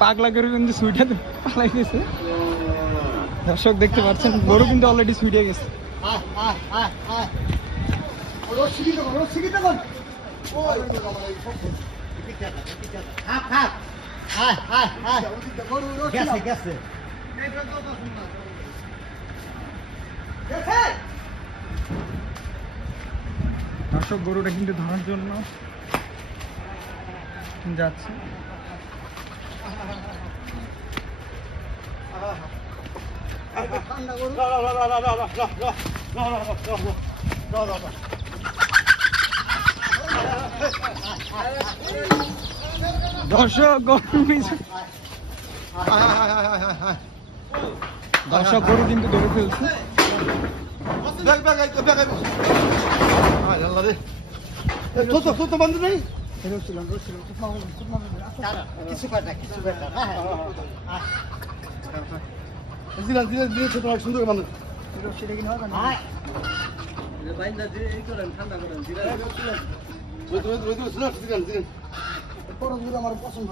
পাগলা গরু কিন্তু সুইটা পালাই গেছে। দর্শক দেখতে পাচ্ছেন গরু কিন্তু অলরেডি সুইটে গেছে। দর্শক গরুটা কিন্তু ধরার জন্য যাচ্ছে। দর্শক গরু কিন্তু ধরে ফেলছে। বন্ধু নেই সুন্দর মানুষ আমার পছন্দ